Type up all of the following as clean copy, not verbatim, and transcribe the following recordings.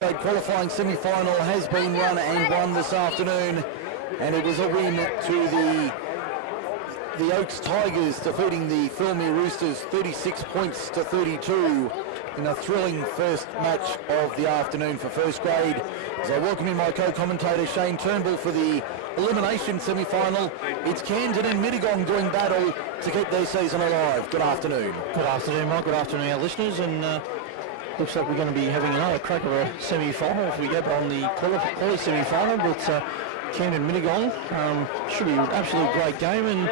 Qualifying semi-final has been run and won this afternoon, and it was a win to the Oaks Tigers, defeating the Thirlmere Roosters 36 points to 32 in a thrilling first match of the afternoon for first grade. As I welcome in my co-commentator Shean Turnbull for the elimination semi-final. It's Camden and Mittagong doing battle to keep their season alive. Good afternoon. Good afternoon, Mike. Good afternoon, our listeners. And looks like we're going to be having another crack of a semi-final if we get on the quali semi-final. But Camden Mittagong should be an absolute great game, and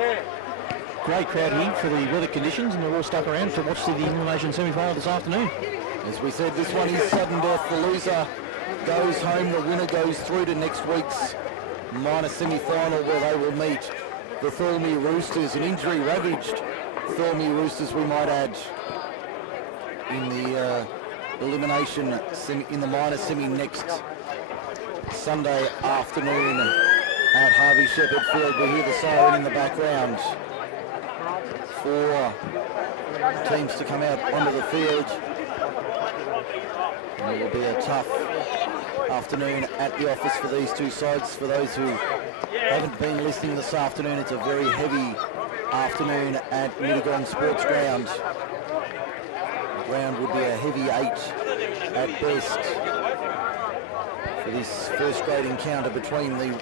great crowd here for the weather conditions, and they're all stuck around to watch the elimination semi-final this afternoon. As we said, this one is sudden death. The loser goes home. The winner goes through to next week's minor semi-final, where they will meet the Thirlmere Roosters, an injury-ravaged Thirlmere Roosters, we might add, in the elimination in the minor semi next Sunday afternoon at Harvey Shepherd Field. We hear the siren in the background for teams to come out onto the field. And it will be a tough afternoon at the office for these two sides. For those who haven't been listening this afternoon, it's a very heavy afternoon at Mittagong Sports Ground. The ground would be a heavy 8 at best for this first grade encounter between the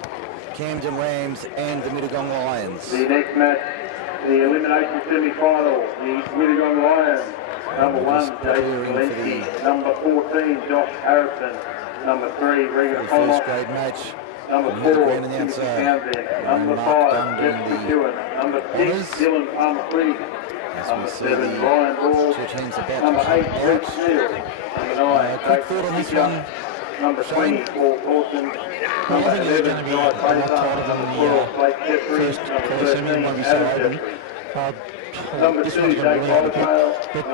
Camden Rams and the Mittagong Lions. The next match, the elimination semi-final, the Mittagong Lions, number 1, Jason Gillespie, number 14, Josh Harrison, number 3, Regan Comm, first grade match. number 4, Timothy Camden, number 5, Jeff McEwen, number 6, Dylan Palmer-Creed, number 7, Ryan Ball, number 8, Rex Neal, number 9, quick thought on this one, number 20, Paul Thorson, I think it's going to be a lot tighter than the first quali semi. Won't be so open. This one's going to be really hard. But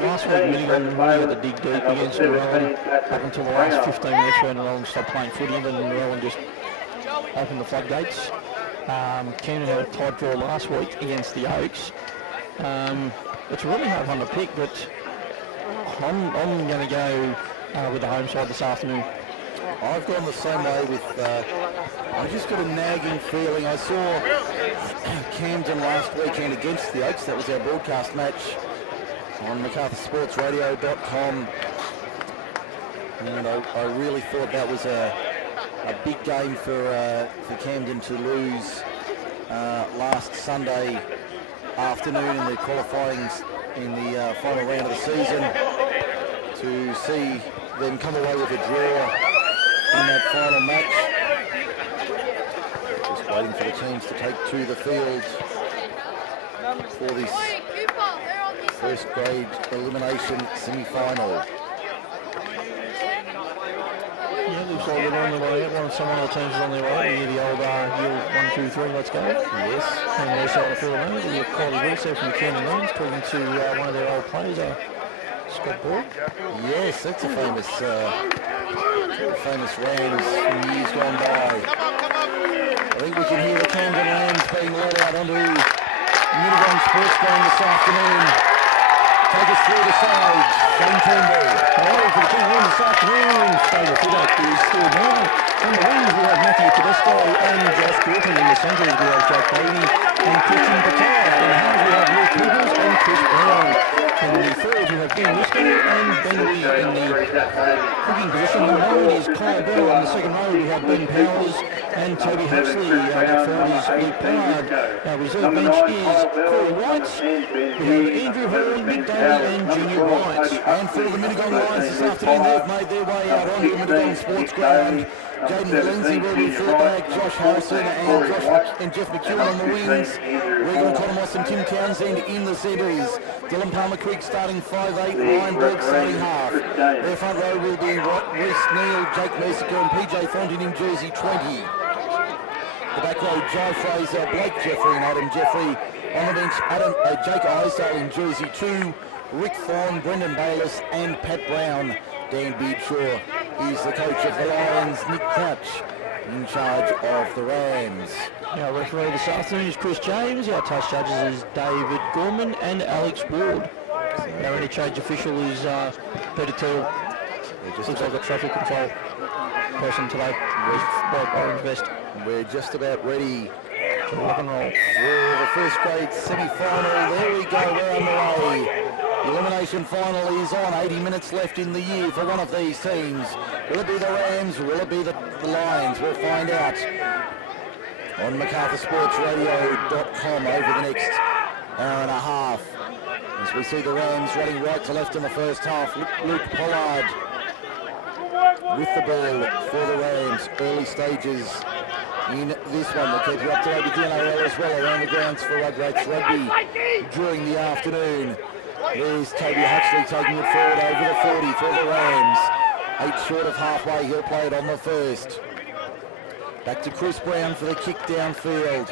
last week Mittagong really had to dig deep against Llewellyn up until the last 15 minutes when Llewellyn stopped playing footy, and then Llewellyn just opened the floodgates. Camden had a tight draw last week against the Oaks. It's a really hard one to pick, but I'm going to go with the home side this afternoon. I've gone the same way with, I just got a nagging feeling. I saw Camden last weekend against the Oaks. That was our broadcast match on MacArthurSportsRadio.com. And I really thought that was a big game for Camden to lose last Sunday afternoon in the qualifying in the final round of the season. To see them come away with a draw in that final match. Just waiting for the teams to take to the field for this first grade elimination semi-final. Yeah, looks like they're on their way out. Some of the teams is on their way. You hear the old yield 1, 2, 3, let's go. Yes. And their side of the field moment. You have Kylie Wilson from the Camden Lions talking to one of their old players, Scott Boyd. Yes, that's a famous Rams from years gone by. I think we can hear the Camden Rams being led out onto Mittagong Sports Ground this afternoon. Take us through the sides, Shean Turnbull. Hello for the Camden Rams this afternoon. Stable fit-up is still down. On the wings we have Matthew Tedesco and Josh Gilpin. In the centres we have Jack Davey and Christian Patel. In the halves we have Luke Peters and Chris Brown. In the thirds we have Ben Riskin and Ben Lee. In the cooking position, number 9 is Kyle Bell. In the second row we have Ben Powers and Toby Huxley. Our forward is Luke Pollard. Our reserve bench is Corey White. We have Andrew Hall, Mick Daly and Junior White. And for the Mittagong Lions this afternoon, they've made their way out onto Mittagong Sports Ground. Jaden Valenzi will be fullback, Josh Harrison and Jeff McEwen on the wings. Regan Economos and Tim Townsend in the centres. Dylan Palmer-Creek starting 5'8", Ryan Berg starting half. Their front row will be Reece Neal, Jake Merciker and PJ Thornton in jersey 20. The back row, Jai Fraser, Blake Jeffrey and Adam Jeffrey. On the bench, Jake Isdale in jersey 2, Rick Thorne, Brendan Bayliss and Pat Brown. Dan Beardshaw is the coach of the Lions. Nick Crouch in charge of the Rams. Our referee this afternoon is Chris James. Our touch judges is David Gorman and Alex Ward. Our interchange official is Peter Tell. Looks like a traffic control person today with white orange vest. We're just about ready to rock and roll for the first grade semi-final. There we go, we're underway. The elimination final is on. 80 minutes left in the year for one of these teams. Will it be the Rams? Will it be the Lions? We'll find out on MacArthurSportsRadio.com over the next hour and a half. As we see the Rams running right to left in the first half. Luke Pollard with the ball for the Rams. Early stages in this one. We'll keep you up to date with the NRL as well around the grounds for Rugrats Rugby during the afternoon. There's Toby Huxley taking it forward over the 40 for the Rams. 8 short of halfway, he'll play it on the first. Back to Chris Brown for the kick downfield.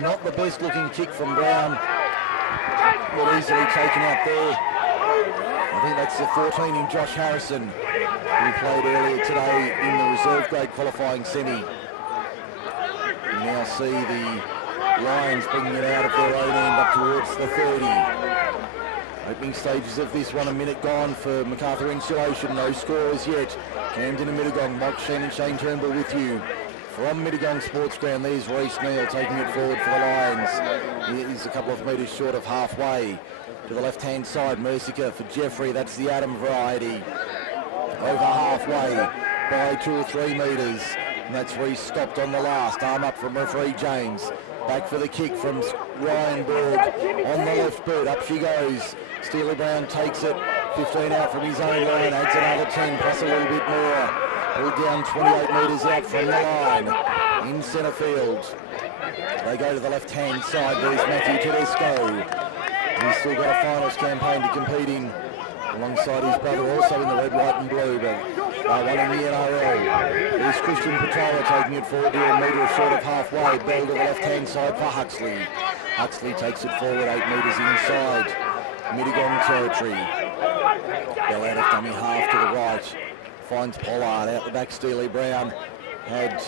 Not the best looking kick from Brown, but easily taken out there. I think that's the 14 in Josh Harrison, who played earlier today in the reserve grade qualifying semi. You now see the Lions bringing it out of their own end up towards the 30. Opening stages of this one, a minute gone for MacArthur Insulation. No scorers yet. Camden and Mittagong, Mike Shean and Shane Turnbull with you. From Mittagong Sports Ground, there's Reece Neal taking it forward for the Lions. He's a couple of metres short of halfway. To the left-hand side, Mercica for Jeffrey. That's the Adam variety. Over halfway by 2 or 3 metres. And that's Reece stopped on the last. Arm up from referee James. Back for the kick from Ryan Berg on the left boot. Up she goes. Steely Brown takes it. 15 out from his own line. Adds another 10 plus a little bit more. Pulled down 28 metres out from the line. In centre field. They go to the left-hand side. There's Matthew Tedesco. He's still got a finals campaign to compete in alongside his brother, also in the red, white and blue, but one in the NRL. There's Christian Patola taking it forward to a metre short of halfway. Bell to the left-hand side for Huxley. Huxley takes it forward 8 metres inside Mittagong territory. Bell out of dummy half to the right. Finds Pollard out the back. Steely Brown had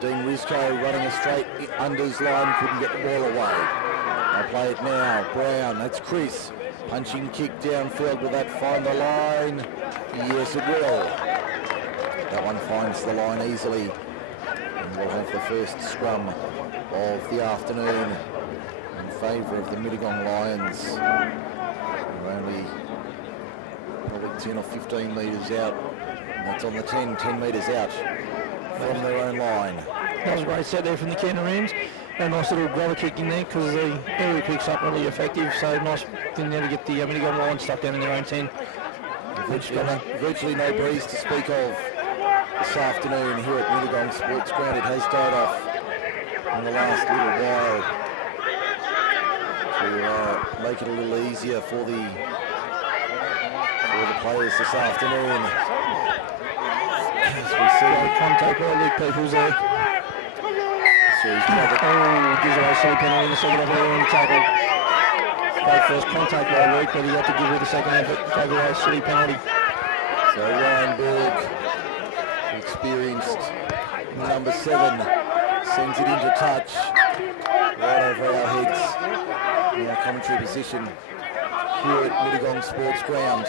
Dean Risco running a straight unders line, couldn't get the ball away. They'll play it now. Brown, that's Chris. Punching kick downfield. Will that find the line? Yes, it will. That one finds the line easily. And we'll have the first scrum of the afternoon in favour of the Mittagong Lions. They're only probably 10 or 15 metres out. And that's on the 10 metres out from their own line. That was a great set there from the Camden Rams. A nice little grubber kick in there because the area picks up really effective. So nice thing there to get the Mittagong Lions stuck down in their own 10. Virtually no breeze to speak of this afternoon here at Mittagong Sports Ground. It has died off in the last little while to make it a little easier for the players this afternoon. As we see contact by Luke Peoples there. Gives away a silly penalty in the second effort on the tackle. Great first contact by Luke, but he had to give it a second effort. Take away a silly penalty. So Ryan Berg, experienced number 7, sends it into touch right over our heads in our commentary position here at Mittagong Sports Ground.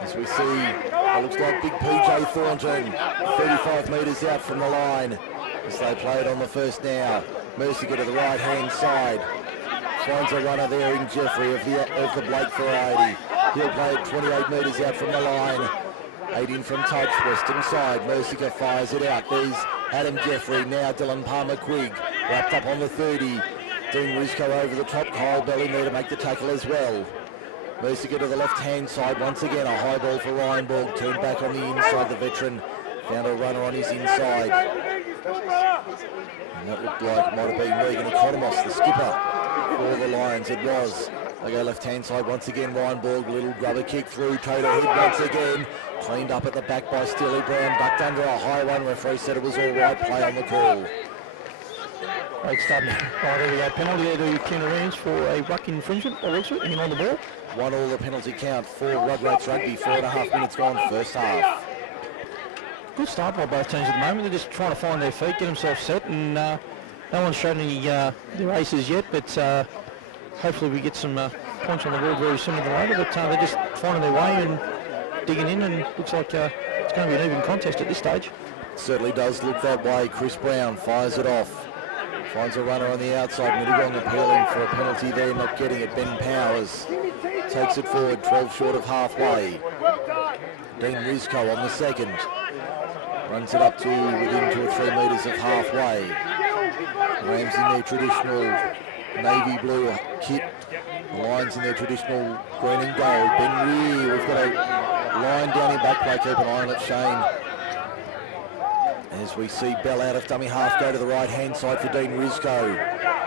As we see, it looks like big PJ Thornton, 35 metres out from the line. As they play it on the first now. Mercica to the right-hand side. Finds a runner there in Jeffrey of the Blake variety. He'll play it 28 metres out from the line. 8 in from touch, western side. Mercica fires it out. There's Adam Jeffrey, now Dylan Palmer-Quigg. Wrapped up on the 30. Dean Risco over the top. Kyle Bell in there to make the tackle as well. Mercica to the left-hand side. Once again, a high ball for Ryan Borg. Turned back on the inside. The veteran found a runner on his inside. And that looked like it might have been Regan Economos, the skipper for the Lions. It was. They go left-hand side once again. Ryan Borg, little grubber kick through. Toe to head once again. Cleaned up at the back by Steely Brown. Ducked under a high one. Referee said it was all right. Play on the call. Great start. Right, there we go. Penalty there to Camden Rams for a ruck infringement. Or looks it, him on the ball. 1-1 the penalty count for Rugrats Rugby. 4.5 minutes gone, first half. Good start by both teams at the moment. They're just trying to find their feet, get themselves set, and no one's shown any their aces yet, but hopefully we get some points on the board very sooner than later. But they're just finding their way, and digging in, and looks like it's going to be an even contest at this stage. Certainly does look that way. Chris Brown fires it off. Finds a runner on the outside. Mittagong appealing for a penalty there, not getting it. Ben Powers takes it forward, 12 short of halfway. Dean Rizko on the second. Runs it up to within 2 or 3 metres of halfway. Rams in their traditional navy blue kit. The Lions in their traditional green and gold. Ben Weir, we've got a line down in back play. Keep an eye on it, Shean. As we see Bell out of dummy half go to the right-hand side for Dean Rizko.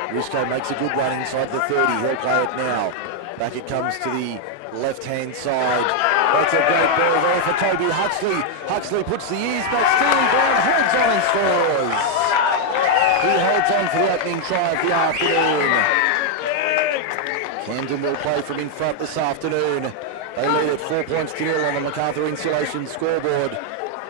Rizko makes a good run inside the 30. He'll play it now. Back it comes to the left-hand side. That's a great ball there for Toby Huxley. Huxley puts the ears back. Steely Brown holds on and scores. He holds on for the opening try of the afternoon. Camden will play from in front this afternoon. They lead at 4 points to 0 on the MacArthur Insulation scoreboard.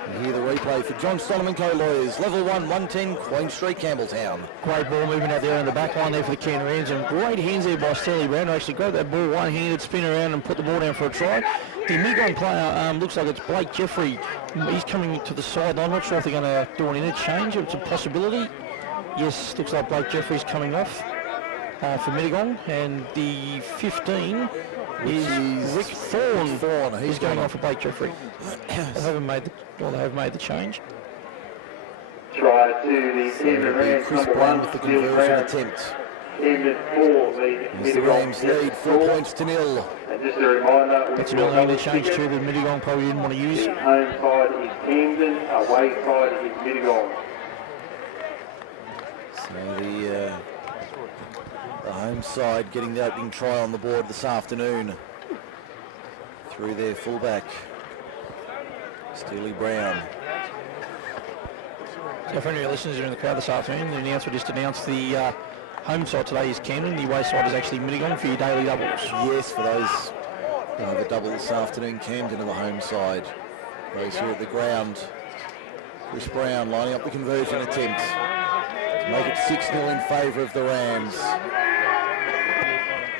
And here the replay for John Stolman Co-Lawyers. Level 1, 110 Queen Street, Campbelltown. Great ball movement out there on the back line there for the Canterans, and great hands there by Steely Brown to actually grab that ball one-handed, spin around and put the ball down for a try. The Mittagong player looks like it's Blake Jeffrey. He's coming to the sideline. Not sure if they're going to do an interchange. It's a possibility. Yes, looks like Blake Jeffrey's coming off for Mittagong, and the 15 is Rick Thorne. He's going on for Blake Jeffrey. They haven't made the change. Try to the Camden Rams, Chris number Brown 1, with the Steely conversion Brown. attempt. Camden 4 lead As the Rams Mittagong lead 4 points to 0. And just a reminder, That's another thing they changed too that Mittagong probably didn't want to use. the home side is Camden, away side is Mittagong. So the home side getting the opening try on the board this afternoon through their fullback, Steely Brown. So for any of your listeners who are in the crowd this afternoon, the announcer just announced the home side today is Camden, the away side is actually Mittagong for your daily doubles. Yes, for those the double this afternoon, Camden on the home side. Those here at the ground. Chris Brown lining up the conversion attempt to make it 6-0 in favour of the Rams.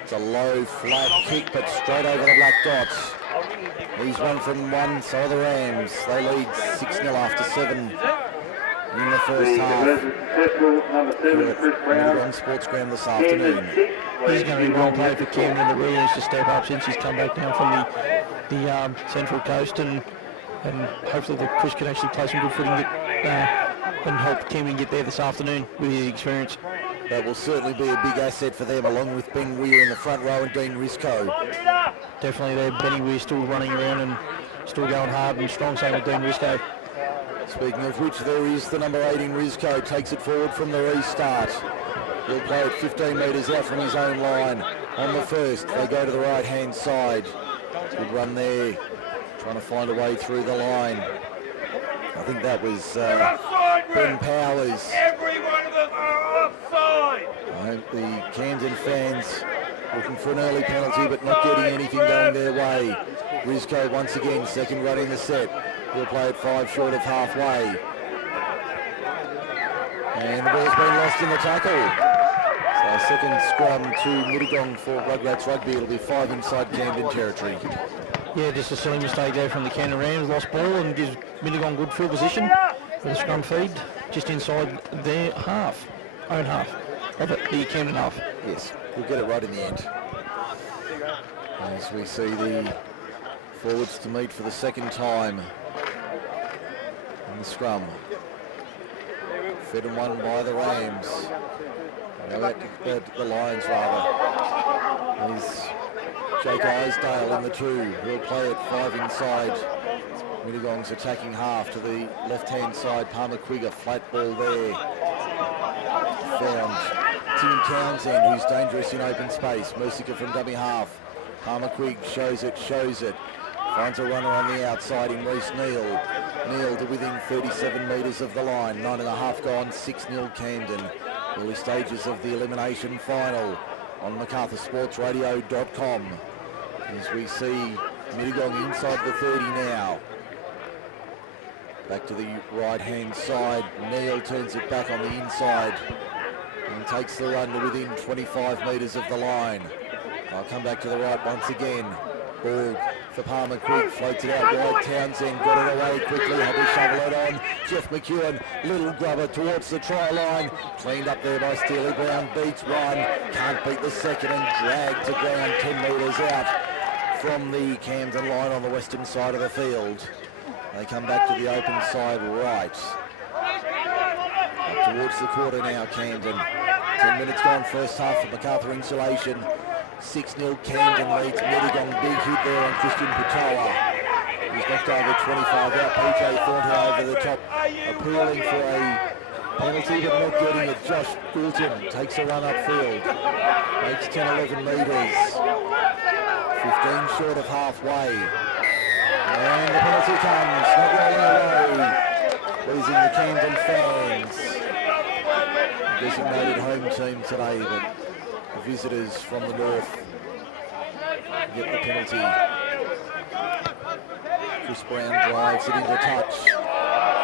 It's a low, flat kick, but straight over the black dot. He's one from one, so are the Rams. They lead 6-0 after 7 in the first half. Number 7, Chris Brown. On Sports Ground this afternoon. He's going to be well played for Camden, that really needs to step up since he's come back down from the Central Coast, and hopefully the Chris can actually play some good footing and help Camden get there this afternoon with his experience. That will certainly be a big asset for them, along with Ben Weir in the front row and Dean Rizko. Definitely there, Benny Weir still running around and still going hard and strong, same with Dean Rizko. Speaking of which, there is the number 8 in Rizko, takes it forward from the restart. He'll play it 15 metres out from his own line. On the first, they go to the right-hand side. Good run there, trying to find a way through the line. I think that was Ben Powers. Every one of them are offside. I hope the Camden fans looking for an early penalty but not getting anything going their way. Rizko once again, second run in the set. He'll play it 5 short of halfway. And the ball's been lost in the tackle. So second scrum to Mittagong for Rugrats Rugby. It'll be 5 inside Camden territory. Yeah, just a silly mistake there from the Camden Rams. Lost ball and gives Mittagong good field position for the scrum feed just inside their half, own half of it, the Camden half. Yes, we'll get it right in the end. As we see the forwards to meet for the second time in the scrum. Fed and won by the Rams. The Lions rather. He's Jake Isdale in the 2. He'll play it 5 inside. Mittagong's attacking half to the left-hand side. Palmer Quigg, a flat ball there. Found Tim Townsend, who's dangerous in open space. Mercica from dummy half. Palmer Quigg shows it. Finds a runner on the outside in Reece Neal. Neal to within 37 metres of the line. 9.5 gone, 6-0 Camden. Early stages of the Elimination Final on MacArthurSportsRadio.com. As we see Mittagong inside the 30 now. Back to the right-hand side. Neal turns it back on the inside and takes the run to within 25 metres of the line. I'll come back to the right once again. Ball for Palmer Creek, floats it out wide. Townsend got it away quickly, had to shovel it on. Jeff McEwen, little grubber towards the try line, cleaned up there by Steely Brown, beats one, can't beat the second and dragged to ground 10 metres out from the Camden line on the western side of the field. They come back to the open side right. Up towards the quarter now, Camden. 10 minutes gone, first half for Macarthur Insulation. 6-0 Camden leads Mittagong. Big hit there on Christian Patoa. He's knocked over 25 out. PJ Thornton over the top, appealing for a penalty but not getting it. Josh Goulton takes a run upfield. Makes 10-11 metres. 15 short of halfway. And the penalty comes, not rolling away. Pleasing the Camden fans. Designated home team today, but the visitors from the north get the penalty. Chris Brown drives it into touch.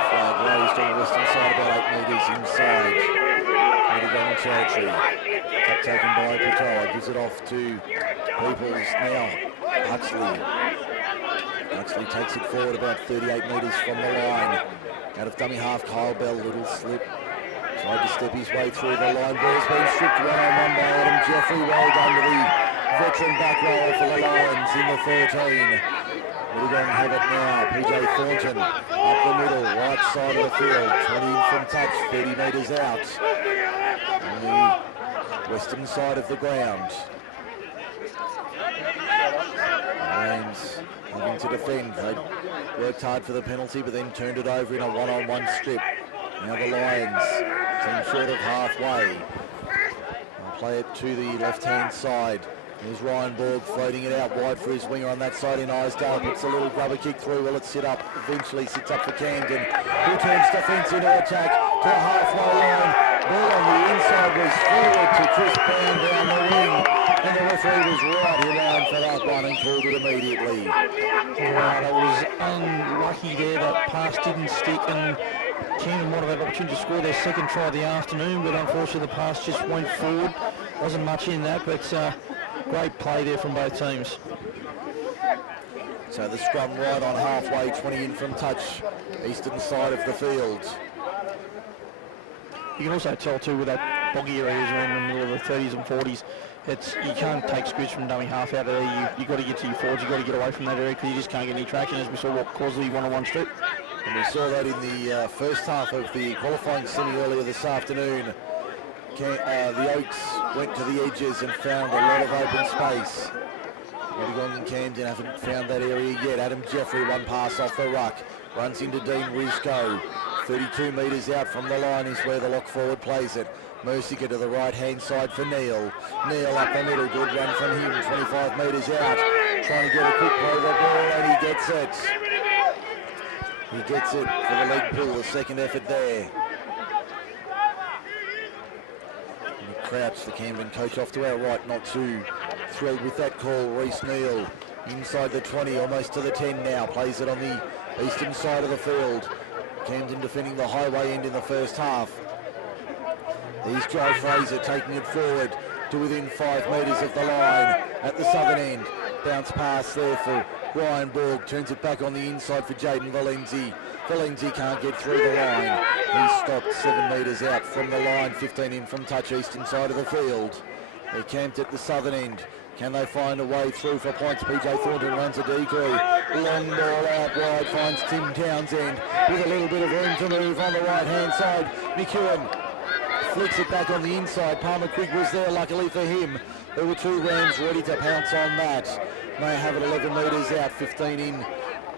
Flag raised on the western side, about 8 metres inside. Mittagong territory. Tap taken by Patoa. Gives it off to Peoples now. Huxley takes it forward about 38 metres from the line. Out of dummy half, Kyle Bell, little slip. Tried to step his way through the line. Ball's been stripped one-on-one by Adam Jeffrey. Well done to the veteran back rower for the Lions in the 13. Mittagong have it now. PJ Thornton up the middle, right side of the field. 20 in from touch, 30 metres out. On the western side of the ground. Lions having to defend. They worked hard for the penalty, but then turned it over in a one-on-one strip. Now the Lions, 10 short of halfway. They'll play it to the left-hand side. There's Ryan Borg floating it out wide for his winger on that side in Isdale. Puts a little grubber kick through. Will it sit up? Eventually sits up for Camden. Who turns defence into attack to a halfway line. Ball on the inside was forward to Chris Brown down the wing. And the referee was right in line for that one and called it immediately. Right, it was unlucky there. That pass didn't stick, and Camden might have had an opportunity to score their second try of the afternoon, but unfortunately the pass just went forward. Wasn't much in that, but great play there from both teams. So the scrum right on halfway, 20 in from touch, eastern side of the field. You can also tell too with that boggy areas around the middle of the 30s and 40s, you can't take squibs from dummy half out of there. You've got to get to your forwards, you've got to get away from that area because you just can't get any traction, as we saw what caused the one-on-one strip. And we saw that in the first half of the qualifying semi earlier this afternoon. The Oaks went to the edges and found a lot of open space. Mittagong and Camden haven't found that area yet. Adam Jeffrey, one pass off the ruck, runs into Dean Rizko. 32 metres out from the line is where the lock forward plays it. Mercier to the right-hand side for Neil. Neil up the middle, good run from him, 25 metres out. Trying to get a quick play of the ball, and he gets it. He gets it for the leg pull, the second effort there. Crouch, the Camden coach, off to our right, not too thrilled with that call. Reece Neal inside the 20, almost to the 10 now, plays it on the eastern side of the field. Camden defending the highway end in the first half. There's Joe Fraser taking it forward to within 5 metres of the line at the southern end. Bounce pass there for Ryan Borg, turns it back on the inside for Jaden Valenzi. Valenzi can't get through the line. He's stopped 7 metres out from the line, 15 in from touch eastern side of the field. They're camped at the southern end. Can they find a way through for points? PJ Thornton runs a decoy. Long ball out wide, finds Tim Townsend with a little bit of room to move on the right-hand side. McEwen flicks it back on the inside. Palmer Quick was there, luckily for him. There were 2 Rams ready to pounce on that. They have it 11 metres out, 15 in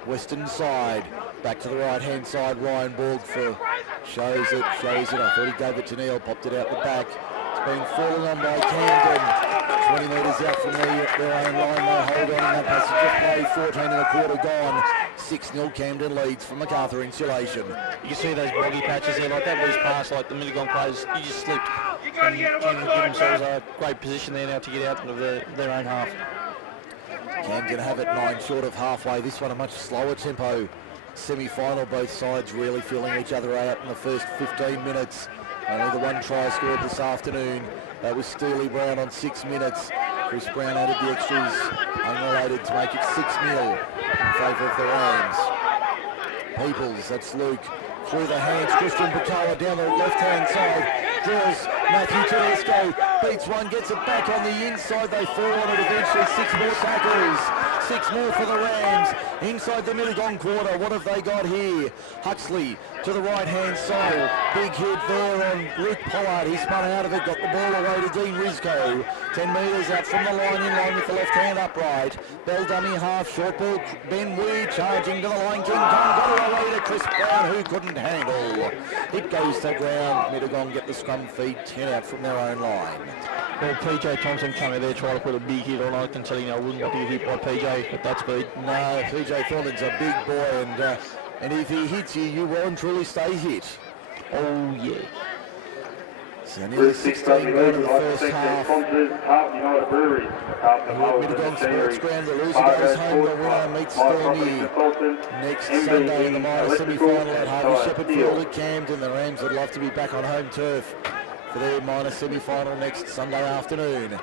western side. Back to the right-hand side, Ryan Borg for shows it. I thought he gave it to Neil, popped it out the back. It's been fallen on by Camden. 20 metres out from their own line, they hold on in that passage of play, 14 and a quarter gone. 6-0 Camden leads from Macarthur Insulation. You can see those boggy patches there, like that loose pass, like the Mittagong players, you just slipped. And Camden give themselves a great position there now to get out of their own half. Camden have it 9 short of halfway. This one a much slower tempo semi-final. Both sides really feeling each other out in the first 15 minutes. Only the one try scored this afternoon. That was Steely Brown on 6 minutes. Chris Brown added the extras unrelated to make it 6-0 in favour of the Rams. Peoples, that's Luke. Through the hands, Christian Patoa down the left-hand side. Draws Matthew Tedesco. Beats one, gets it back on the inside. They fall on it eventually. 6 more tackles. 6 more for the Rams. Inside the Mittagong quarter. What have they got here? Huxley to the right-hand side. Big hit there on Luke Pollard. He spun out of it. Got the ball away to Dean Rizzo. 10 metres out from the line, in line with the left hand upright. Bell dummy half, short ball. Ben Wee charging to the line. King Kong got it away to Chris Brown, who couldn't handle. It goes to ground. Mittagong get the scrum feed, 10 out from their own line. Well, PJ Thompson coming there trying to put a big hit on. I can tell you, I wouldn't want to get hit by PJ at that speed. No, PJ Thornton's a big boy, and if he hits you, you will and truly stay hit. Oh, yeah. So nearly 16 more to the first half. Mittagong Sports Ground, the loser goes home, the winner meets Thorny next Sunday in the minor semi-final at Harvey Shepherd Field at Camden. The Rams would love to be back on home turf for their minor semi-final next Sunday afternoon.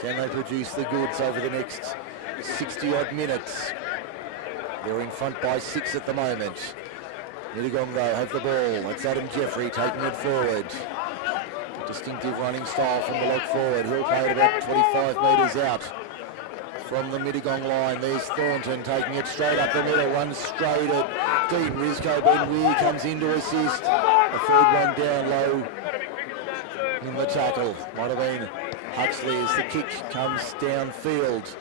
Can they produce the goods over the next 60-odd minutes? They're in front by 6 at the moment. Mittagong, though, have the ball. It's Adam Jeffrey taking it forward. Distinctive running style from the lock forward. He'll play it about 25 metres out from the Mittagong line. There's Thornton taking it straight up the middle, runs straight at Dean Rizzo. Ben Weir comes in to assist. The third one down low in the tackle. Might have been Huxley as the kick comes downfield.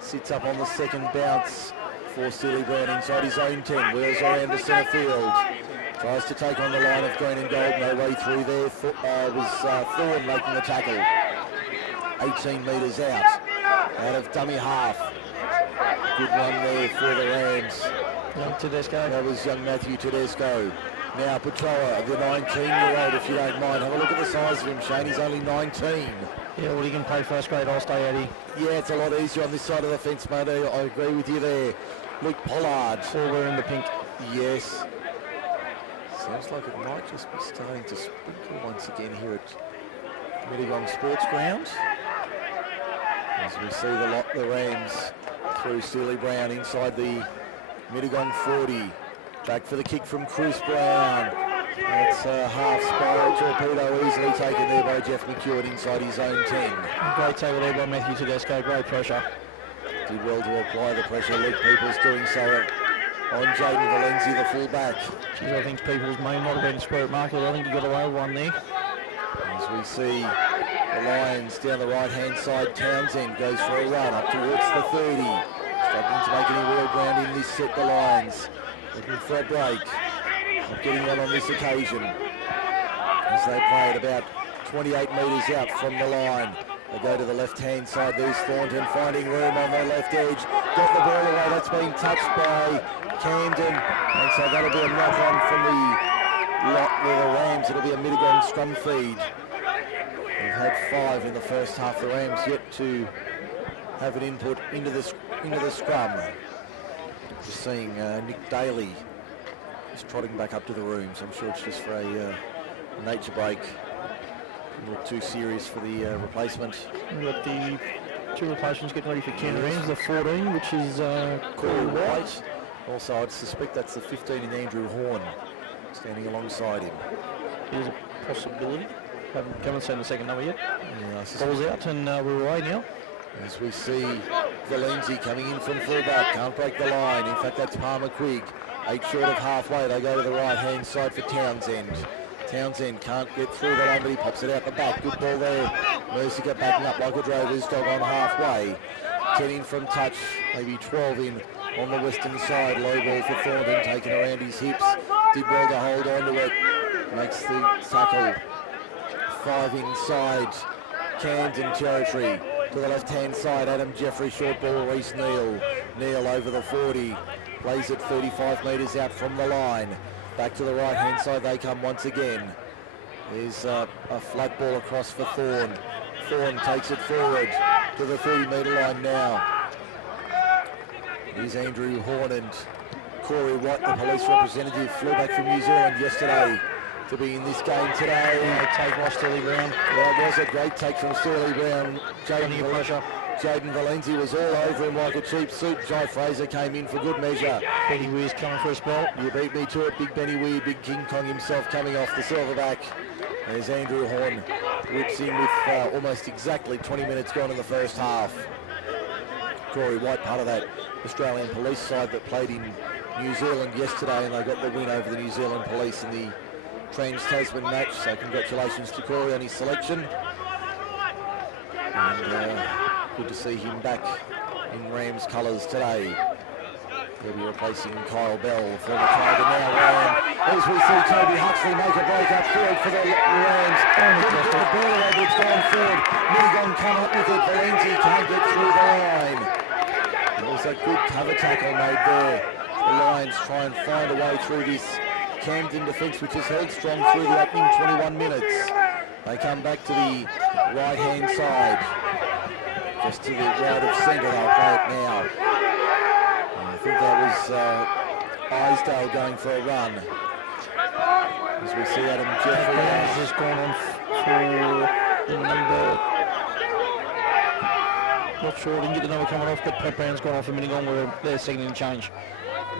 Sits up on the second bounce for Steely Brown inside his own 10. Wheels around to centre field. Tries to take on the line of green and gold. No way through there. Was Thorne making the tackle. 18 metres out of dummy half. Good one there for the Rams. Young Tedesco. That was young Matthew Tedesco. Now Patoa, the 19-year-old, if you don't mind. Have a look at the size of him, Shane. He's only 19. Yeah, well, he can play first grade. I'll stay at him. Yeah, it's a lot easier on this side of the fence, mate. I agree with you there. Luke Pollard. All wearing the pink. Yes. Sounds like it might just be starting to sprinkle once again here at Mittagong Sports Ground. As we see the Rams through Steely Brown inside the Mittagong 40. Back for the kick from Chris Brown. That's a half spiral torpedo easily taken there by Jeff McEwen inside his own 10. Great tackle there by Matthew Tedesco. Great pressure. Did well to apply the pressure. Luke Peoples doing so on Jaden Valenzi, the fullback. Geez, I think Peoples may not have been spirit market. I think he got away with one there. As we see the Lions down the right-hand side, Townsend goes for a run up towards the 30. Struggling to make any real ground in this set, the Lions. Looking for a break. Not getting one on this occasion. As they play at about 28 metres out from the line. They go to the left-hand side. There's Thornton finding room on the left edge. Got the ball away. That's been touched by Camden. And so that'll be a knock-on from the Rams. It'll be a Mittagong scrum feed. We've had 5 in the first half. The Rams yet to have an input into the scrum. Just seeing Nick Daly is trotting back up to the room. So I'm sure it's just for a nature break. Not too serious for the replacement. We've got the 2 replacements getting ready for Camden. The 14, which is Corey White. Also, I'd suspect that's the 15 in Andrew Horn, standing alongside him. Here's a possibility. Haven't seen the second number yet. Yeah, Ball's out and we're away now. As we see Valenzi coming in from fullback, can't break the line. In fact, that's Palmer Quigg. 8 short of halfway. They go to the right-hand side for Townsend. Townsend can't get through the line, but he pops it out the back. Good ball there. Mercier backing up like a drover's dog on halfway. 10 in from touch, maybe 12 in on the western side. Low ball for Thornton, taken around his hips. Did well to hold on to it. Makes the tackle. 5 inside Camden territory. To the left-hand side, Adam Jeffrey, short ball, Reece Neal. Neal over the 40. Plays it 35 metres out from the line. Back to the right-hand side they come once again. There's a flat ball across for Thorne. Thorne takes it forward to the 30-metre line now. Here's Andrew Horn and Corey White, the police representative, flew back from New Zealand yesterday to be in this game today. Take by Steely Brown. Yeah, it was a great take from Steely Brown. Jaden pressure. Jaden Valenzi was all over him like a cheap suit. Jai Fraser came in for good measure. Benny Weir's coming for a spell. You beat me to it. Big Benny Weir, Big King Kong himself coming off the silverback. There's Andrew Horn. Whips in with almost exactly 20 minutes gone in the first half. Corey White, part of that Australian police side that played in New Zealand yesterday, and they got the win over the New Zealand police in the Trans-Tasman match. So congratulations to Corey on his selection. And good to see him back in Rams colours today. He'll be replacing Kyle Bell, former Tiger now Ryan. As we see Toby Huxley make a break upfield for the Rams. Couldn't get the ball over, it's gone forward. Mittagong come up with it, Valenzi can't get through the line. There was a good cover tackle made there. The Lions try and find a way through this Camden defence, which has held strong through the opening 21 minutes. They come back to the right-hand side. Just to the right of centre, they'll play it now. I think that was Isdale going for a run. As we see Adam Jeffrey has gone on for number... Not sure, didn't get the number coming off, but Pat Brown's gone off a minute on with their second change.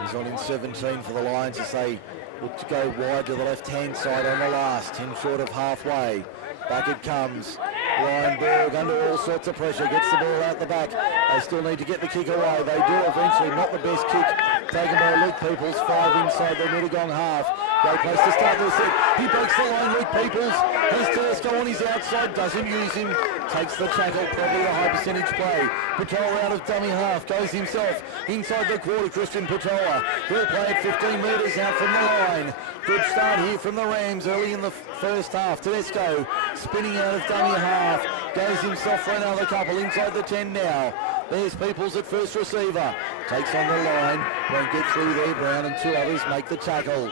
He's on in 17 for the Lions as they look to go wide to the left-hand side on the last, 10 short of halfway. Back it comes. Ryan Berg under all sorts of pressure, gets the ball out the back. They still need to get the kick away. They do eventually, not the best kick. Taken by Luke Peoples, 5 inside the Mittagong half. Great place to start the set. He breaks the line, Luke Peoples. Has Tedesco on his outside, doesn't use him. Takes the tackle, probably a high percentage play. Patoa out of dummy half, goes himself inside the quarter. Christian Patoa will play it 15 metres out from the line. Good start here from the Rams early in the first half. Tedesco spinning out of dummy half, goes himself for another couple inside the 10 now. There's Peoples at first receiver, takes on the line, won't get through there. Brown and 2 others make the tackle.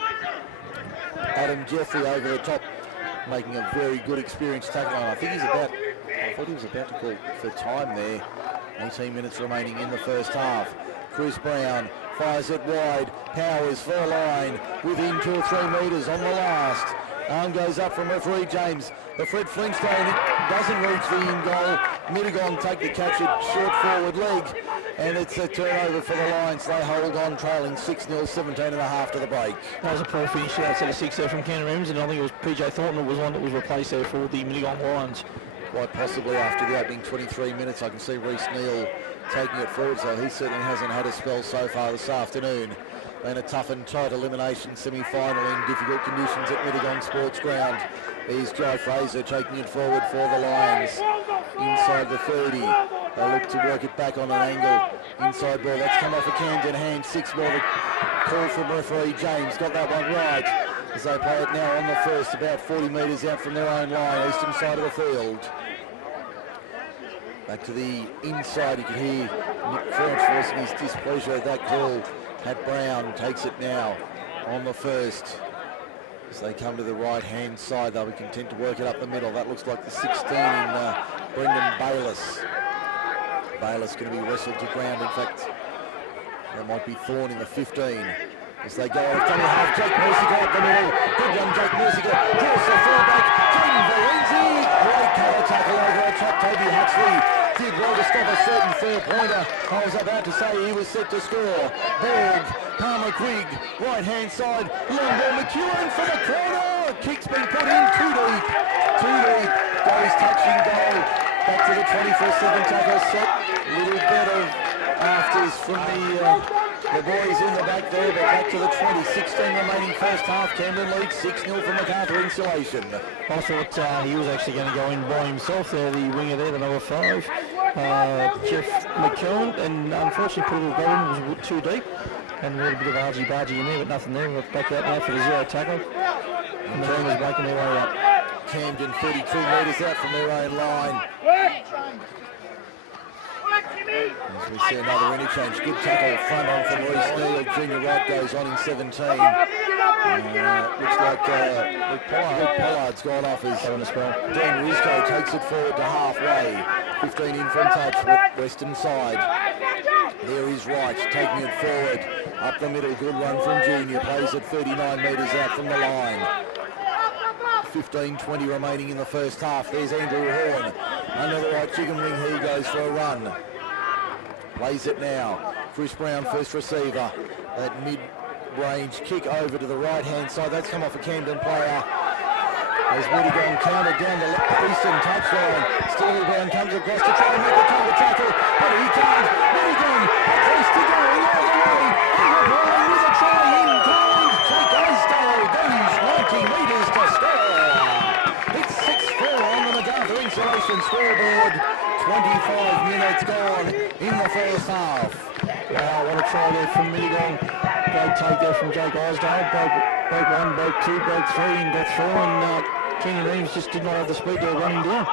Adam Jeffrey over the top, making a very good experienced tackle. I think I thought he was about to call for time there. 18 minutes remaining in the first half. Chris Brown fires it wide, Powers for a line, within 2 or 3 metres on the last. Arm goes up from referee James. The Fred Flintstone doesn't reach the in goal. Mittagong take the catch at short forward leg, and it's a turnover for the Lions. They hold on, trailing 6-0, 17 and a half to the break. That was a poor finish outside of 6 there from Camden Rams, and I think it was PJ Thornton that was one that was replaced there for the Mittagong Lions. Quite possibly after the opening 23 minutes. I can see Reece Neal taking it forward, so he certainly hasn't had a spell so far this afternoon. Been a tough and tight elimination semi-final in difficult conditions at Mittagong Sports Ground. Here's Jai Fraser taking it forward for the Lions. Inside the 30. They look to work it back on an angle. Inside ball, that's come off a Camden hand. 6 more to call from referee James. Got that one right as they play it now on the first, about 40 metres out from their own line, eastern side of the field. Back to the inside, you can hear Nick Crouch voicing his displeasure at that call. Pat Brown takes it now on the first. As they come to the right-hand side, they'll be content to work it up the middle. That looks like the 16 in Brendan Bayliss. Bayliss going to be wrestled to ground. In fact, that might be Thorne in the 15. As they go off dummy half, Jake Mercier up the middle. Good one, Jake Mercier. Draws the fullback. Jaden Valenzi. Great cover tackle over the top. Toby Huxley did well to stop a certain fair pointer. I was about to say he was set to score. Borg, Palmer Quigg, right-hand side. Long ball, McEwen for the corner. Kick's been put in too deep. Too deep. Goes touching goal. Back to the 24/7 tackle set. A little bit of afters from the boys in the back there, but back to the 20. 16 remaining first half. Camden leads 6-0 from MacArthur Insulation. I thought he was actually going to go in by himself there, the winger there, the number 5, Jeff McKeown, and unfortunately put a little goal in, it was too deep, and a little bit of argy-bargy in there, but nothing there. We're back out now for the 0 tackle, and the team is making their way up. Camden 32 metres out from their own line. As we see another interchange, good tackle front on from Reece Neal. Junior Wright goes on in 17. Looks like Luke Pollard's gone off as Dan Rizko takes it forward to halfway. 15 in from touch, western side. There is Wright taking it forward. Up the middle, good run from Junior. Plays at 39 metres out from the line. 15-20 remaining in the first half. There's Andrew Horn. Under the right chicken wing, he goes for a run. Plays it now. Chris Brown, first receiver. That mid-range kick over to the right-hand side. That's come off a Camden player. As Mittagong counted down the eastern touchline. Steely Brown comes across to try to make a counter tackle, but he can't. Mittagong, a place to go the other way. Overplaying with a try in kind. Jake Isdale goes 90 metres to score. It's 6-4 on the MacArthur Insulation scoreboard. 25 minutes gone in the first half. Wow, what a try there from Mittagong. Great take there from Jake Isdale. Broke one, broke two, broke three, and got through. And Kenny Reeves just did not have the speed to run him down.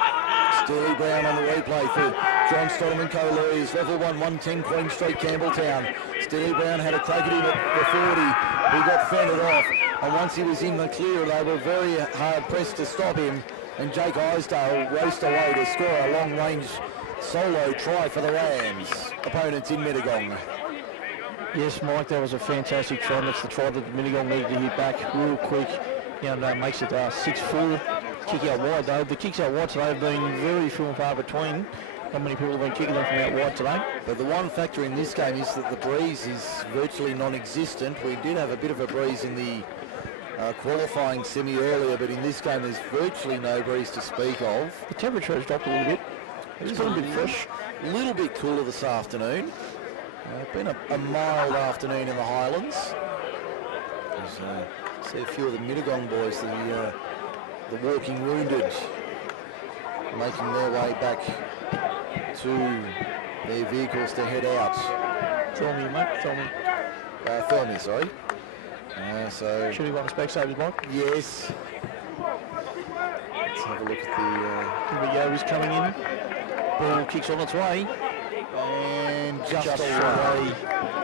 Steely Brown on the replay for John Stoddam Co-Lawyers. Level 1, 110 Queen Street, Campbelltown. Steely Brown had a crack at him at the 40. He got fended off. And once he was in the clear, they were very hard pressed to stop him. And Jake Isdale raced away to score a long-range solo try for the Rams. Opponents in Mittagong. Yes, Mike, that was a fantastic try. That's the try that Mittagong needed to hit back real quick. And makes it 6-4. Kick out wide, though. The kicks out wide today have been very few and far between. Not many people have been kicking them from out wide today. But the one factor in this game is that the breeze is virtually non-existent. We did have a bit of a breeze in the qualifying semi earlier, but in this game there's virtually no breeze to speak of. The temperature has dropped a little bit. It's a little bit fresh. A little bit cooler this afternoon. Been a mild afternoon in the Highlands. See a few of the Mittagong boys, the walking wounded, making their way back to their vehicles to head out. Tell me, mate, tell me. Thelmy, sorry. So should he want the Specsavers, Mike? Yes. Let's have a look at the... Here we go, he's coming in. Ball kicks on its way. And just away.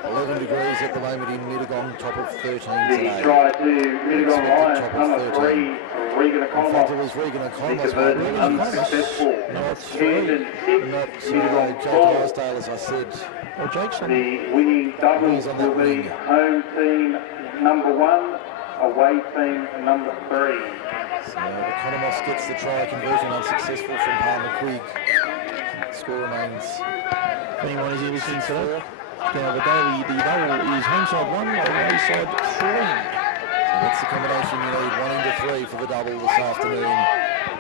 11 degrees at the moment in Mittagong, top of 13 today. The try to Mittagong Lions, number 3, Regan In fact, it was Regan O'Connell's unsuccessful. Camden 6, Mittagong Jake 4. Isdale, as I said. Well, Jake's on. The winning doubles on that will be wing. home team number 1, away team number 3. So Economos gets the try conversion unsuccessful from Palmer Quigg. Score remains. If anyone is listening to that, the double is home side 1, away side 3. So that's the combination you need, 1 into 3 for the double this afternoon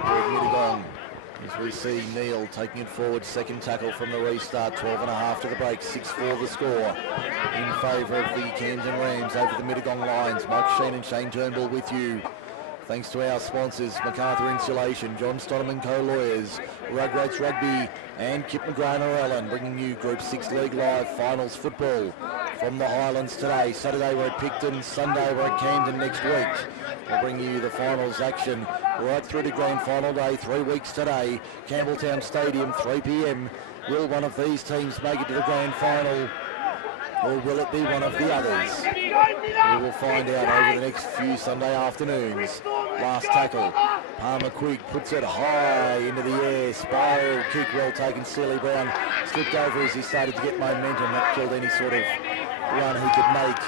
with Mittagong. As we see Neil taking it forward, second tackle from the restart, 12.5 to the break, 6-4 the score in favour of the Camden Rams over the Mittagong Lions. Mike Shean and Shane Turnbull with you. Thanks to our sponsors, MacArthur Insulation, John Stoddam Co-Lawyers, Rugrats Rugby and Kip McGrath Ellen, bringing you Group 6 League Live Finals football from the Highlands today. Saturday we're at Picton, Sunday we're at Camden next week. We'll bring you the finals action right through to Grand Final Day, 3 weeks today. Campbelltown Stadium, 3 p.m. Will one of these teams make it to the Grand Final? Or will it be one of the others? We will find out over the next few Sunday afternoons. Last tackle, Palmer Quigg puts it high into the air. Spiral kick, well taken. Steely Brown slipped over as he started to get momentum. That killed any sort of run he could make.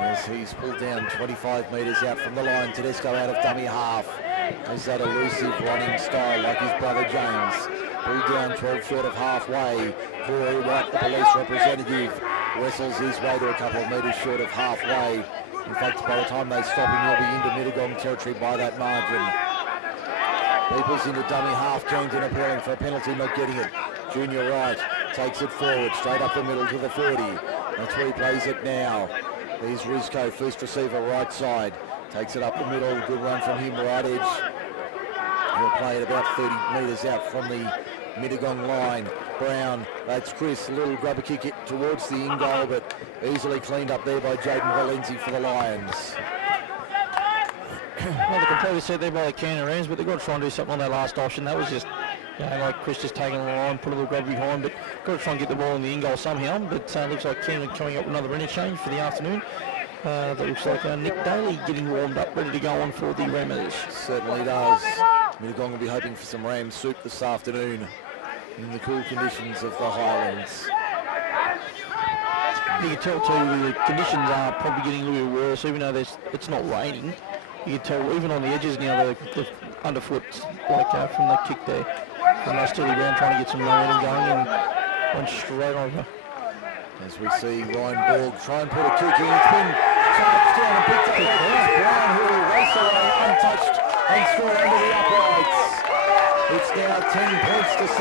As he's pulled down 25 metres out from the line. Tedesco out of dummy half. Is that elusive running style like his brother James? Pulled down 12 short of halfway. Corey White, the police representative, wrestles his way to a couple of metres short of halfway. In fact, by the time they stop him, he'll be into Mittagong territory by that margin. People's into dummy half. Camden appealing for a penalty, not getting it. Junior Wright takes it forward, straight up the middle to the 40. That's where he plays it now. There's Rizko, first receiver, right side. Takes it up the middle, good run from him, right edge. He'll play it about 30 metres out from the Mittagong line. Brown, that's Chris, a little grubber kick towards the in-goal, but easily cleaned up there by Jaden Valenzi for the Lions. Well, the completely set there by the Camden Rams, but they've got to try and do something on that last option. That was just, like Chris just taking the line, put a little grub behind, but got to try and get the ball in the in-goal somehow. But looks like Camden coming up with another interchange for the afternoon. That looks like Nick Daly getting warmed up, ready to go on for the Rammers. Certainly does. Mittagong will be hoping for some ram soup this afternoon in the cool conditions of the Highlands. You can tell too the conditions are probably getting a little bit worse, even though it's not raining. You can tell even on the edges now the underfoot, like from the kick there. And they're still around trying to get some momentum going and went straight over. As we see Ryan Borg try and put a kick in. It's been charged down and picked up by Chris Brown, who will race away untouched and through under the uprights. It's now 10 points to 6.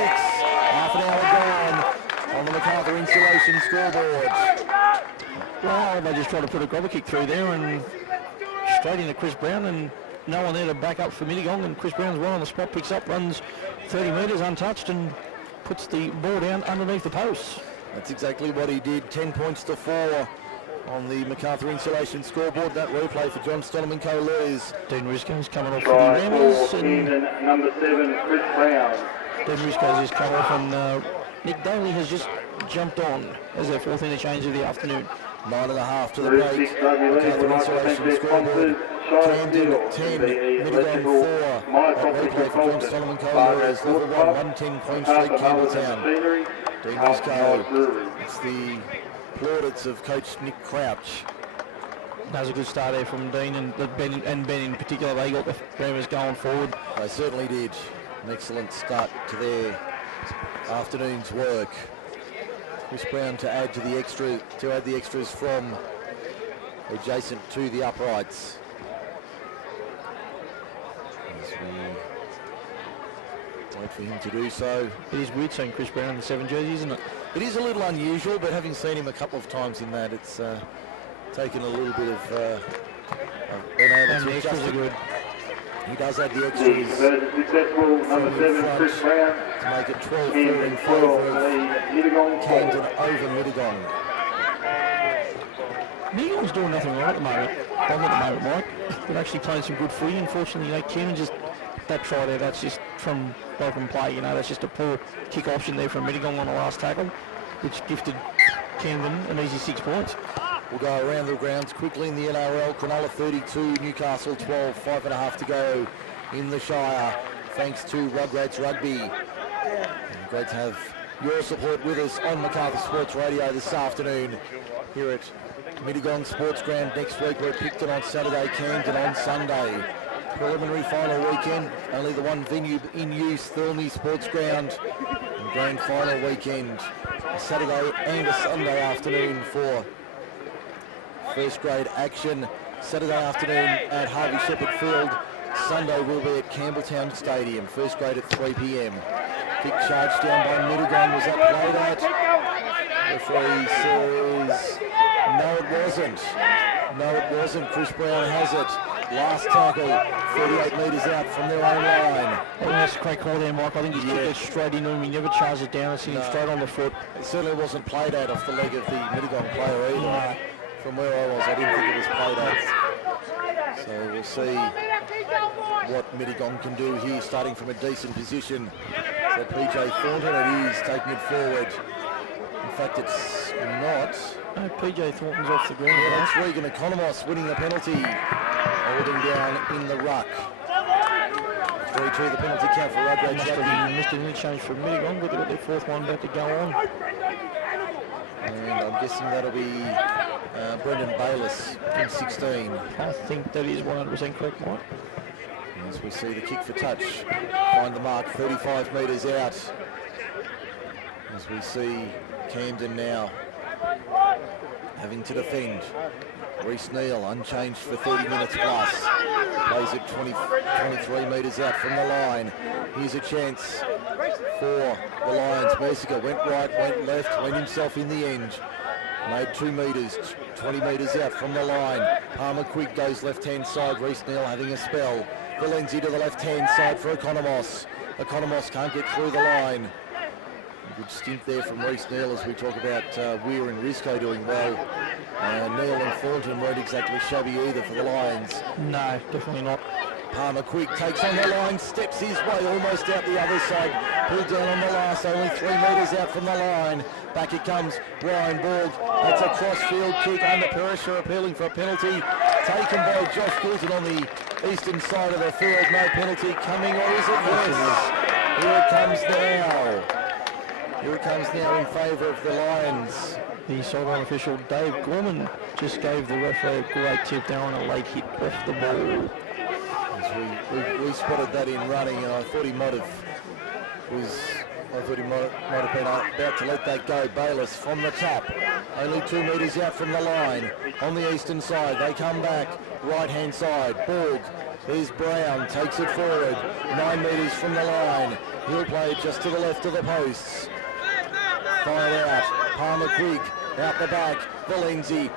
Half an hour gone on the MacArthur Insulation scoreboard. Well, they just tried to put a grubber kick through there and straight into Chris Brown, and no one there to back up for Mittagong, and Chris Brown's right on the spot, picks up, runs 30 metres untouched and puts the ball down underneath the posts. That's exactly what he did. 10 points to 4 on the MacArthur Insulation scoreboard. That replay for John Stonham and co-lawyers. Dean Risco's coming off for the Rammers, and number 7, Chris Brown. Dean Risco's just come off, and Nick Daly has just jumped on as their fourth interchange of the afternoon. 9.5 to the break. MacArthur Insulation scoreboard. Camden 10, Mittagong 4. That replay for John Stonham and co-lawyers. Level 1, 110 Queen Street, Campbelltown. Dean Risco. It's the plaudits of Coach Nick Crouch. That was a good start there from Dean and Ben in particular. They got the Rammers going forward. They certainly did. An excellent start to their afternoon's work. Chris Brown to add the extras from adjacent to the uprights. As we wait for him to do so. It is weird seeing Chris Brown in the 7 jersey, isn't it? It is a little unusual, but having seen him a couple of times in that, it's taken a little bit of being able to adjust it. Good. He does add the extras Successful number 7, Chris Brown. to make it 12-4 in favour of Camden over Mittagong. Mittagong's doing nothing wrong at the moment, Mike. They're actually playing some good footy. Unfortunately, Camden just that try there, that's just from broken play, that's just a poor kick option there from Mittagong on the last tackle, which gifted Camden an easy 6 points. We'll go around the grounds quickly in the NRL. Cronulla 32, Newcastle 12, 5.5 to go in the Shire, thanks to Rugrats Rugby. And great to have your support with us on MacArthur Sports Radio this afternoon here at Mittagong Sports Ground. Next week we're at Picton on Saturday, Camden on Sunday. Preliminary final weekend, only the one venue in use, Thorney Sports Ground. And grand final weekend, a Saturday and a Sunday afternoon for first grade action. Saturday afternoon at Harvey Shepherd Field. Sunday will be at Campbelltown Stadium. First grade at 3 p.m. Kick charged down by Mittagong. Was that played out? Referee says no, it wasn't. No, it wasn't. Chris Brown has it. Last tackle, 38 metres out from their own line. I think that's a great call there, Mike. I think he's kicked it straight into him. He never charged it down. It's hit him straight on the foot. It certainly wasn't played out off the leg of the Mittagong player either. No. From where I was, I didn't think it was played out. So we'll see what Mittagong can do here, starting from a decent position. So PJ Thornton, it is taking it forward. In fact, it's not. No, PJ Thornton's off the ground. Yeah, that's Regan Economos winning the penalty. Holding down in the ruck. 3-2 the penalty count for Rugrats Rugby. Missed an interchange for Mittagong, but they've got their fourth one about to go on. And I'm guessing that'll be Brendan Bayliss in 16. I think that is 100% correct, Mike. As we see the kick for touch. Find the mark 35 metres out. As we see Camden now having to defend. Reece Neal unchanged for 30 minutes plus. Plays it 23 metres out from the line. Here's a chance for the Lions. Mercier went right, went left, went himself in the end. Made 2 metres, 20 metres out from the line. Palmer Quigg goes left-hand side. Reece Neal having a spell. Valenzi to the left-hand side for Economos. Economos can't get through the line. Good stint there from Reece Neal as we talk about Weir and Risco doing well. Neal and Thornton weren't exactly shabby either for the Lions. No, definitely not. Palmer Quigg takes on the line, steps his way almost out the other side. Pulled down on the last, only 3 metres out from the line. Back it comes, Ryan Borg. That's a cross-field kick under pressure, appealing for a penalty. Taken by Josh Gilton on the eastern side of the field. No penalty coming, or is it? Yes. Here it comes now. Here it comes now in favour of the Lions. The sideline official Dave Gorman just gave the referee a great tip there on a late hit off the ball. As we spotted that in running, and I thought he might have I thought he might have been about to let that go. Bayliss from the top, only 2 metres out from the line. On the eastern side, they come back, right-hand side. Borg, there's Brown, takes it forward, 9 metres from the line. He'll play it just to the left of the posts. Fired out, Palmer Quigg, out the back, Valenzi,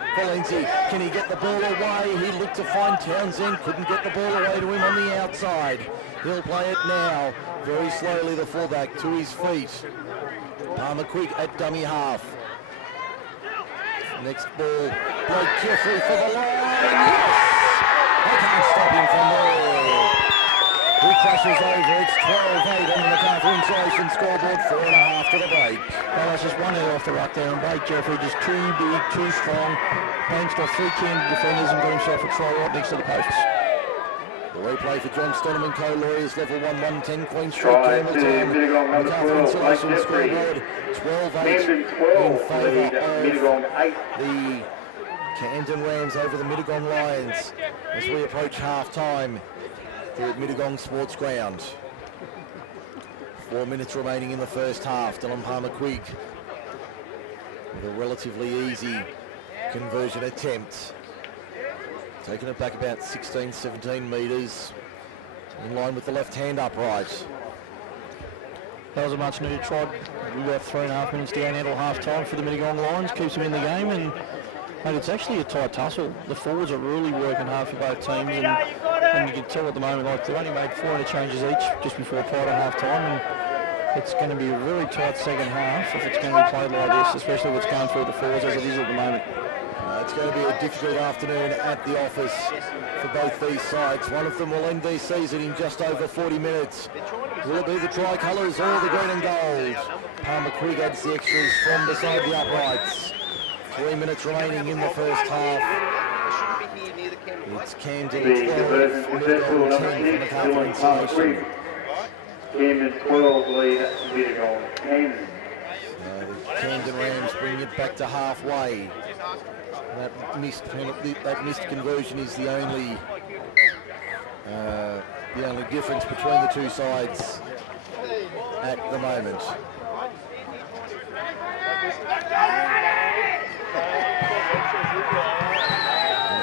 can he get the ball away? He looked to find Townsend, couldn't get the ball away to him on the outside. He'll play it now, very slowly, the fullback to his feet. Palmer Quigg at dummy half. Next ball, Blake Jeffrey for the line, yes! They can't stop him from there. He crashes over, it's 12-8 on the MacArthur Insulation scoreboard, 4.5 to the break. Well, that's just one out off the ruck there, and Blake Jeffrey just too big, too strong, bounced off 3 Camden defenders and got himself a try right next to the posts. The replay for John Stonham and co-lawyers, level 1, 110 Queen Street, Try Camden. to Mittagong number MacArthur 12, Insulation Blake scoreboard, 12-8 Camden in 12, favour lead of Mittagong 8. the Camden Rams over the Mittagong Lions as we approach half-time here at Mittagong Sports Ground. 4 minutes remaining in the first half. Dylan Palmer Quigg with a relatively easy conversion attempt. Taking it back about 16, 17 metres in line with the left hand upright. That was a much needed try. We were 3.5 minutes down until half time for the Mittagong Lions, keeps them in the game, and mate, it's actually a tight tussle. The forwards are really working hard for both teams, and you can tell at the moment, like, they've only made 4 interchanges each just before prior to half time, and it's going to be a really tight second half if it's going to be played like this, especially what's going through the forwards as it is at the moment. It's going to be a difficult afternoon at the office for both these sides. One of them will end their season in just over 40 minutes. Will it be the tricolours or the green and gold? Palmer Quigg adds the extras from beside the uprights. 3 minutes remaining in the first half. It's Camden 12, Mittagong 10 for MacArthur Insulation. Camden 12 lead Mittagong 10. The Camden Rams bring it back to halfway. That missed conversion is the only difference between the two sides at the moment. A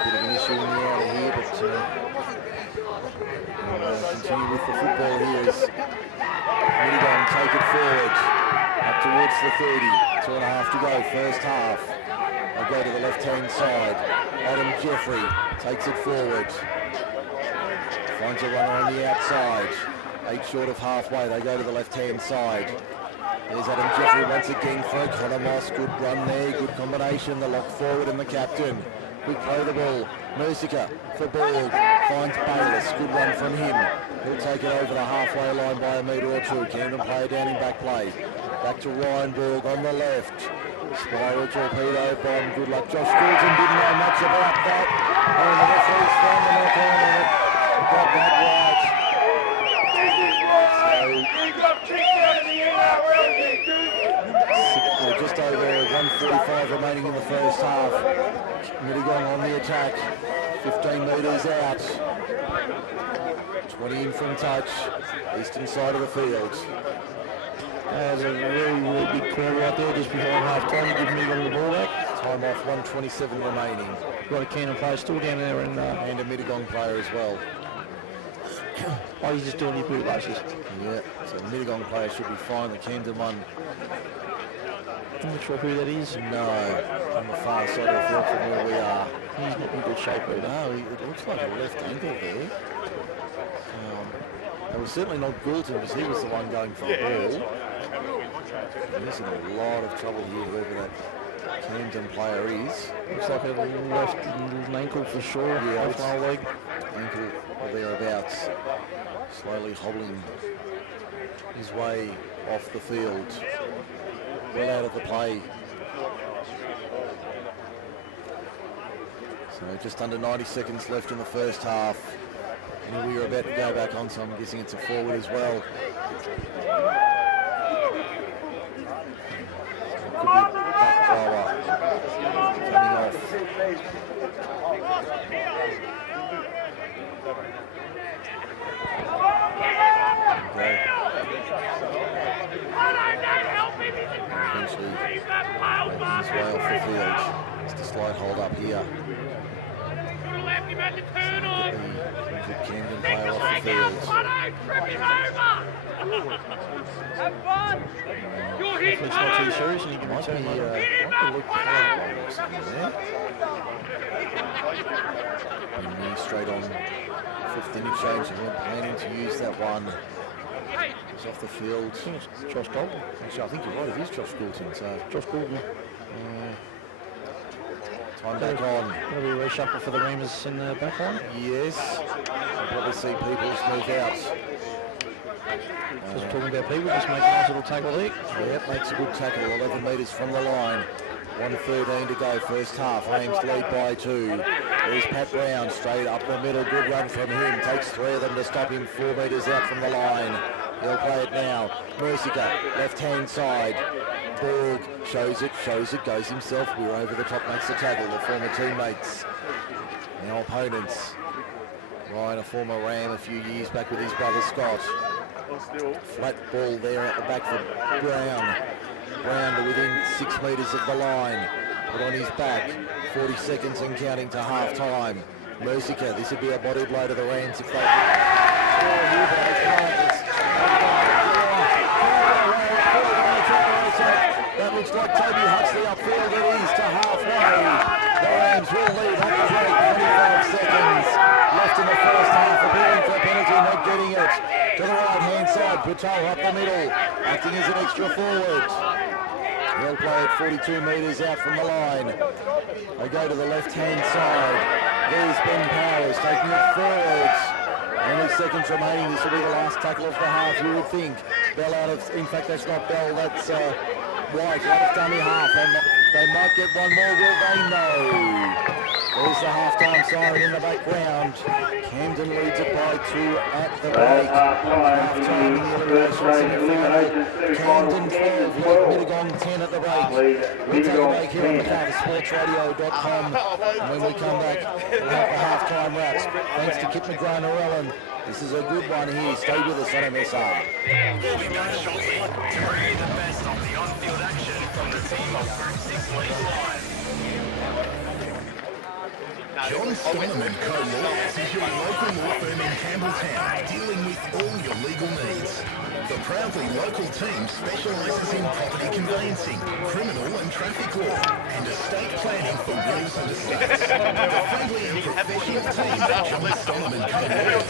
bit of an issue in the outer here, but we'll continue with the football here as Mittagong take it forward up towards the 30. 2.5 to go, first half. They go to the left-hand side. Adam Jeffrey takes it forward. Finds a runner on the outside. 8 short of halfway. They go to the left-hand side. There's Adam Jeffrey once again for Connor Moss. Good run there. Good combination. The lock forward and the captain. Quick play the ball. Mercier for Borg. Finds Bayliss. Good run from him. He'll take it over the halfway line by a metre or two. Camden player down in back play. Back to Ryan Borg on the left. Spiral torpedo bomb. Good luck. Josh Goulton didn't know much about that. And the referee's found the knock on it. Got that right. So just over 1:45 remaining in the first half. Mittagong on the attack. 15 metres out. 20 in from touch. Eastern side of the field. There's a really big crowd right there just before half-time to give Mittagong the ball back. Time off, 1:27 remaining. Got a Camden player still down there and a Mittagong player as well. Oh, he's just doing his boot laces. Yeah, so the Mittagong player should be fine. The Camden one, I'm not sure who that is. no, on the far side of the field from where we are. He's not in good shape either. No, it looks like a left ankle there. It was certainly not Goulton because he was the one going for the ball. And he's in a lot of trouble here, whoever that Camden player is. Looks like a left ankle for sure. Yeah, left lower leg. Ankle or thereabouts. Slowly hobbling his way off the field. Well out of the play. So just under 90 seconds left in the first half. And we are about to go back on, so I'm guessing it's a forward as well. Could be a thrower coming off. Okay. slight hold up here. The Camden player off the field. Have fun! You're hit It's not too serious and you can return Might be Luke straight on 5th interchange and we're planning to use that one. He's off the field. I think it's Josh Goldman. Actually, I think you're right, it is Josh Goulton. So Josh Goldman. time back on. Going to be a reshuffle for the Reamers in the back line. Yes. You'll probably see Peoples move out. Just talking about people, just make a nice little tackle there. Yep, makes a good tackle, 11 metres from the line. 1:13 to go, first half. Rams lead by 2. There's Pat Brown, straight up the middle. Good run from him. Takes 3 of them to stop him 4 metres out from the line. He'll play it now. Mercier, left-hand side. Borg shows it, goes himself. We're over the top, makes the tackle. The former teammates, now opponents. Ryan, a former Ram a few years back with his brother Scott. Flat ball there at the back for Brown. Brown to within 6 metres of the line. Put on his back. 40 seconds and counting to half time. Mercier, this would be a body blow to the Rams if they... That looks like Toby Huxley upfield. It is to halfway. The Rams will lead at the break. 25 seconds left in the first half. Appealing for a penalty, not getting it. To the right-hand side, Patel up the middle, acting as an extra forward. He'll play it 42 metres out from the line. They go to the left-hand side. There's Ben Powers taking it forwards. Only seconds remaining. This will be the last tackle of the half, you would think. Bell out of, in fact, that's not Bell, that's White out of dummy half. They might get one more, will they? No. There's the half-time siren in the background. Camden leads it by 2 at the break. Half-time in the elimination semi-final. Camden 12, Mittagong 10 at the break. We'll take a break here on McArthurSportsRadio.com. And when we come back, we'll have the half-time wraps. Thanks to Kip McGrath-Ellen. This is a good one here. Stay with us on MSR. We'll be back shortly to bring you the best of the on-field action from the team of Group 6 League Live. John Stoneman Co-Lawyers is your local law firm in Campbelltown, dealing with all your legal needs. The proudly local team specialises in property conveyancing, criminal and traffic law, and estate planning for wills and estates. The friendly and professional team at John Stoneman Co-Lawyers